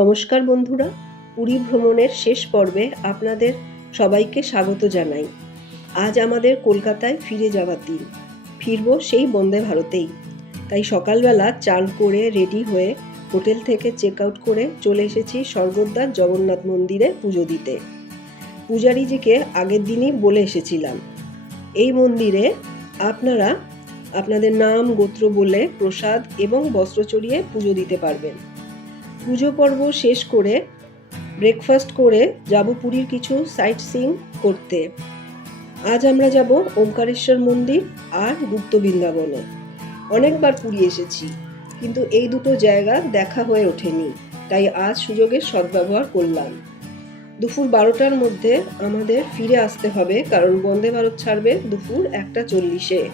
নমস্কার বন্ধুরা, পুরী ভ্রমণের শেষ পর্বে আপনাদের সবাইকে স্বাগত জানাই। আজ আমাদের কলকাতায় ফিরে যাওয়ার দিন। ফিরব সেই বন্দে ভারতেই। তাই সকালবেলা চান করে রেডি হয়ে হোটেল থেকে চেক আউট করে চলে এসেছি স্বর্গদ্বার জগন্নাথ মন্দিরে পুজো দিতে। পূজারীজিকে আগের দিনই বলে এসেছিলাম, এই মন্দিরে আপনারা আপনাদের নাম গোত্র বলে প্রসাদ এবং বস্ত্র চড়িয়ে পুজো দিতে পারবেন। পুজো পর্ব শেষ করে ব্রেকফাস্ট করে যাব পুরীর কিছু সাইট সিইং করতে। আজ আমরা যাব ওমকারেশ্বর মন্দির আর গুপ্ত বৃন্দাবনে। অনেকবার পুরী এসেছি, কিন্তু এই দুটো জায়গা দেখা হয়ে ওঠেনি, তাই আজ সুযোগের সদ্ব্যবহার করলাম। দুপুর 12টার মধ্যে আমাদের ফিরে আসতে হবে, কারণ বন্দে ভারত ছাড়বে দুপুর 1:40-এ।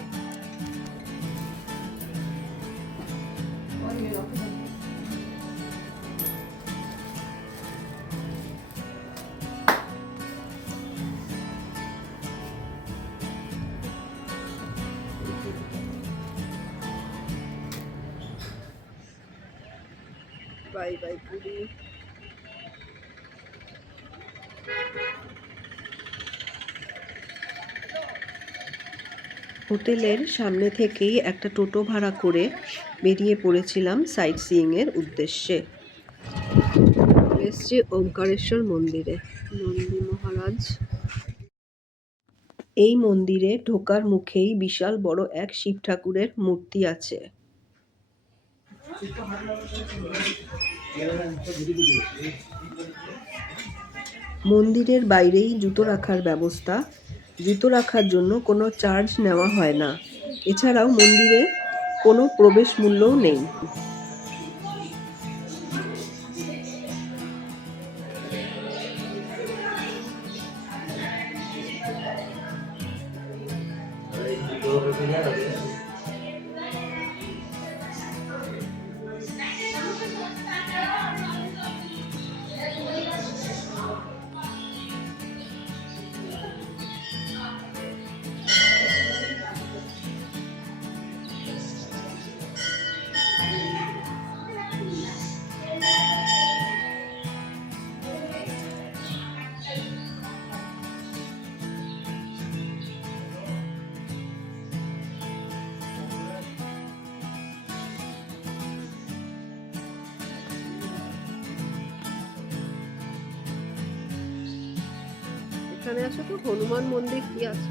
Bye bye Puri. হোটেলের সামনে থেকেই একটা টোটো ভাড়া করে বেরিয়ে পড়েছিলাম সাইট সিইংয়ের উদ্দেশ্যে। এসছি ওমকারেশ্বর মন্দিরে। নন্দী মহারাজ। এই মন্দিরে ঢোকার মুখেই বিশাল বড় এক শিব ঠাকুরের মূর্তি আছে। মন্দিরের বাইরেই জুতো রাখার ব্যবস্থা। জুতো রাখার জন্য কোনো চার্জ নেওয়া হয় না। এছাড়াও মন্দিরে কোনো প্রবেশ মূল্যও নেই। এখানে আছে তো হনুমান মন্দির কি আছে।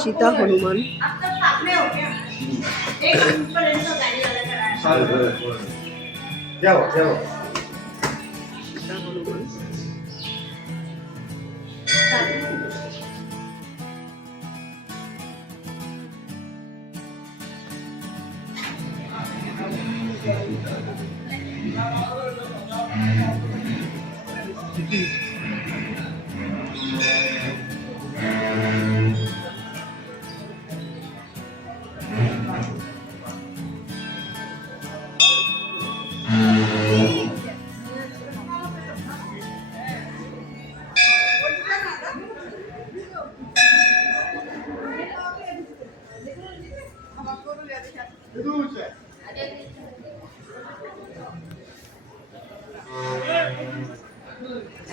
সীতা হনুমান। সীতা হনুমান।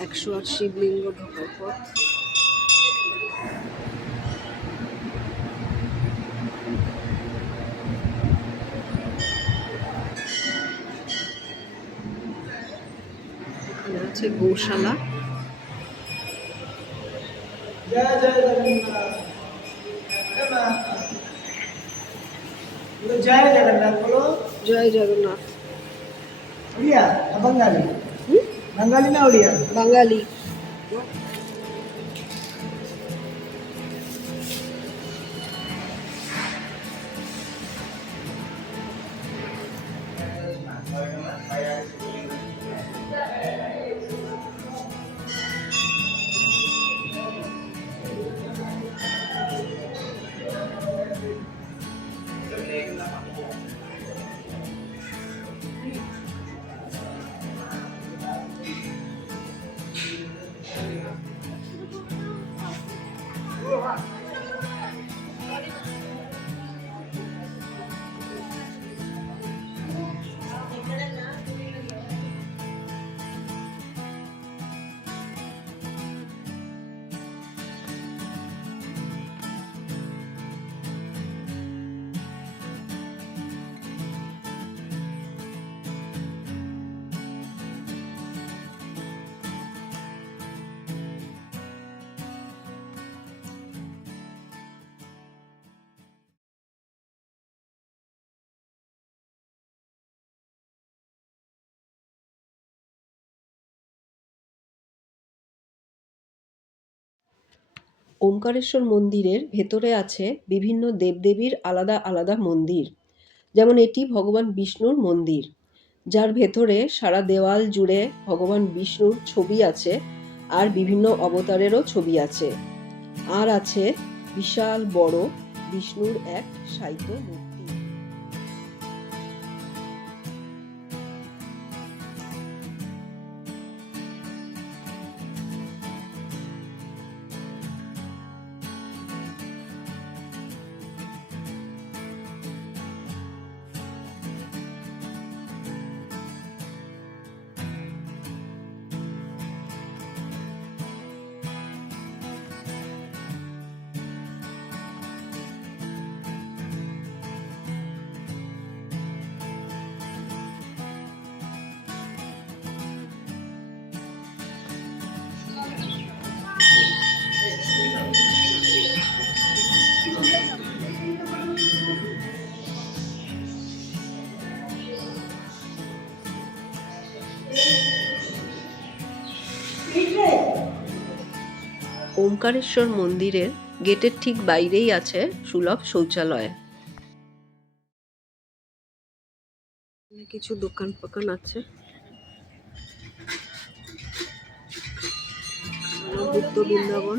একশো আট শিবলিঙ্গ ঢোকার পথ। এখানে আছে গৌশালা। জয় জগন্নাথ। জয় জগন্নাথ। उड़िया ना बंगाली? बंगाली ना उड़िया? বাঙালি। ওমকারেশ্বর মন্দিরের ভেতরে আছে বিভিন্ন দেবদেবীর আলাদা আলাদা মন্দির। যেমন এটি ভগবান বিষ্ণুর মন্দির, যার ভেতরে সারা দেওয়াল জুড়ে ভগবান বিষ্ণুর ছবি আছে আর বিভিন্ন অবতারেরও ছবি আছে। আর আছে বিশাল বড় বিষ্ণুর এক শায়িত মূর্তি। ওমকারেশ্বর মন্দিরের গেটের ঠিক বাইরেই আছে সুলভ শৌচালয়। কিছু দোকান ফোকান আছে। গুপ্ত বৃন্দাবন।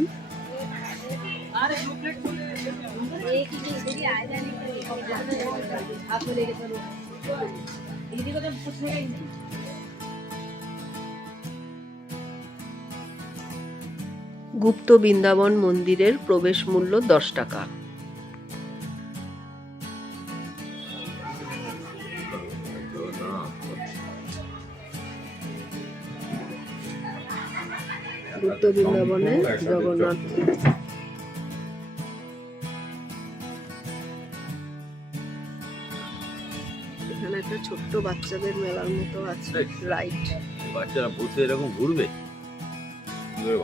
গুপ্ত বৃন্দাবন মন্দিরের প্রবেশ মূল্য 10 টাকা। গুপ্ত বৃন্দাবনে জগন্নাথ। এখানে একটা ছোট্ট বাচ্চাদের মেলার মতো আছে, রাইড। বাচ্চারা বসে এরকম ঘুরবে,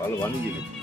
ভালো বানিয়েছে কিন্তু।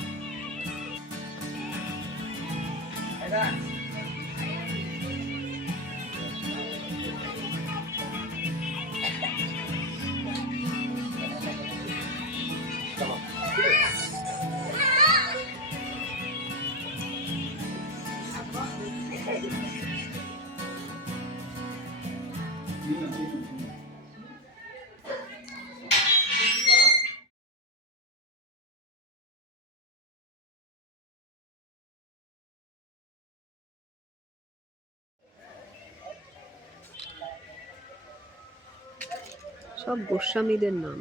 সব গোস্বামীদের নাম।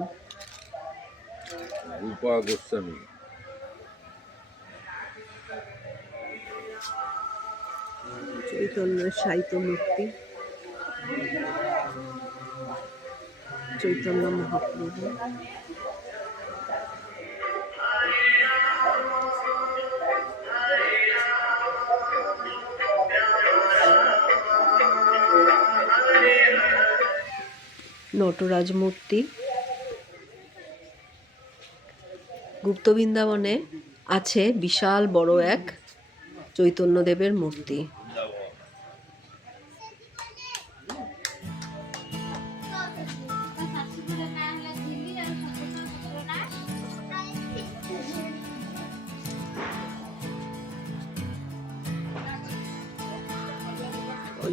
রূপা গোস্বামী। চৈতন্যের শায়িত মূর্তি, চৈতন্য মহাপ্রভু। নটরাজ মূর্তি। গুপ্ত বৃন্দাবনে আছে বিশাল বড় এক চৈতন্যদেবের মূর্তি।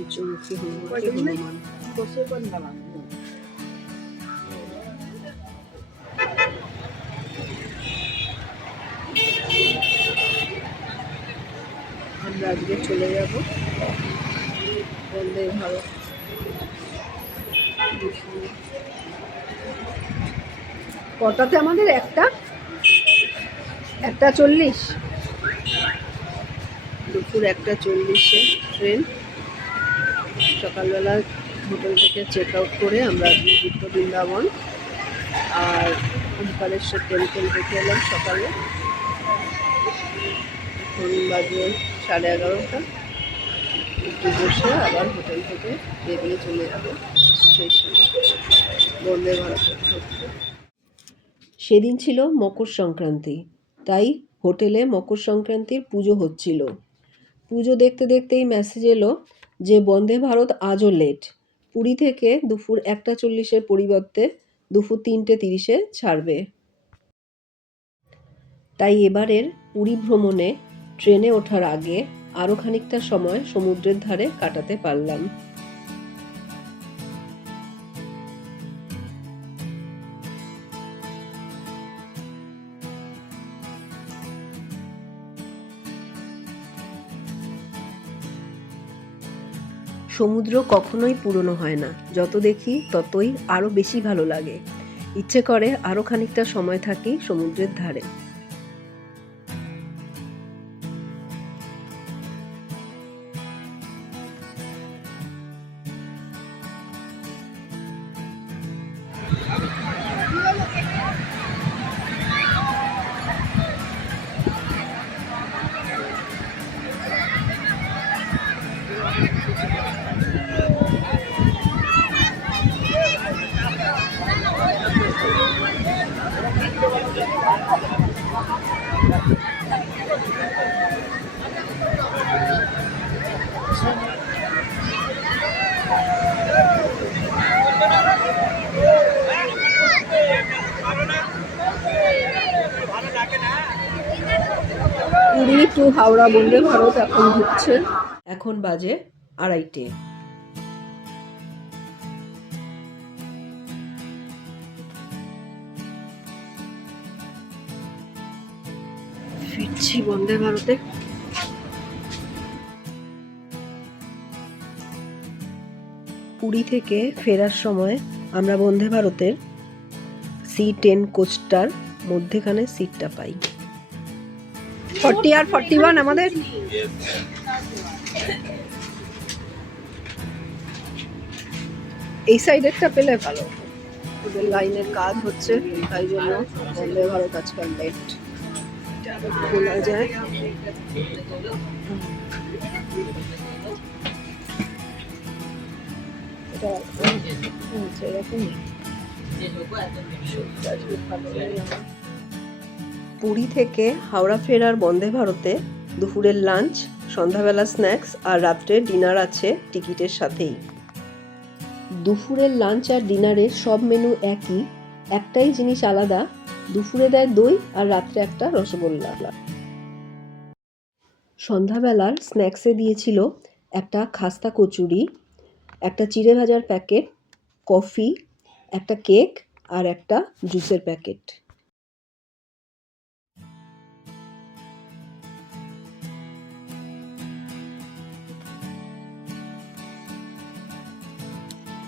পঞ্চমুখী হনুমান হনুমান বসে কোন নাম আমরা আজকে চলে যাব বন্দে ভারত। কটাতে আমাদের? 1:40, দুপুর 1:40 ট্রেন। সকালবেলা হোটেল থেকে চেক আউট করে আমরা আজকে বুদ্ধ বৃন্দাবন আর ওমকারেশ্বর টেম্পল দেখে এলাম সকালে। এখন বাজে 11:30। একটু বসে আবার হোটেল থেকে বেরিয়ে চলে যাবো সেই সময় বন্দে ভারতের ধরতে। সেদিন ছিল মকর সংক্রান্তি, তাই হোটেলে মকর সংক্রান্তির পুজো হচ্ছিল। পুজো দেখতে দেখতেই মেসেজ এলো যে বন্দে ভারত আজও লেট। পুরী থেকে দুপুর 1:40 পরিবর্তে দুপুর 3:30 ছাড়বে। তাই এবারের পুরী ভ্রমণে ট্রেনে ওঠার আগে আরও খানিকটা সময় সমুদ্রের ধারে কাটাতে পারলাম। সমুদ্র কখনোই পুরনো হয় না, যত দেখি ততই আরও বেশি ভালো লাগে। ইচ্ছে করে আরও খানিকটা সময় থাকি সমুদ্রের ধারে। পুরী টু হাওড়া বন্দে ভারত এখন ঢুকছে। এখন বাজে 2:30। ফিরছি বন্দে ভারতে। পুরী থেকে ফেরার সময় আমরা বন্দে ভারতের C10 কোচটার মধ্যেখানে সিটটা পাই। 40 আর 41 আমাদের। এই সাইডেরটা পেলে ভালো। ওদের লাইনের কাজ হচ্ছে, তাই জন্য বন্দে ভারত আজকাল লেট। খোলা যায়। পুরী থেকে হাওড়া ফেরার বন্দে ভারতে দুপুরের লাঞ্চ, সন্ধ্যাবেলা স্ন্যাক্স আর রাত্রে ডিনার আছে টিকিটের সাথেই। দুপুরের লাঞ্চ আর ডিনারের সব মেনু একই, একটাই জিনিস আলাদা, দুপুরে দেয় দই আর রাত্রে একটা রসগোল্লা। সন্ধ্যাবেলার স্ন্যাক্সে দিয়েছিল একটা খাস্তা কচুরি, একটা চিড়ে ভাজার প্যাকেট, কফি, একটা কেক আর একটা জুসের প্যাকেট।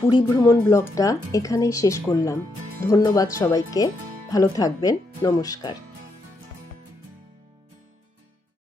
পুরী ভ্রমণ ব্লগটা এখানেই শেষ করলাম। ধন্যবাদ সবাইকে, ভালো থাকবেন, নমস্কার।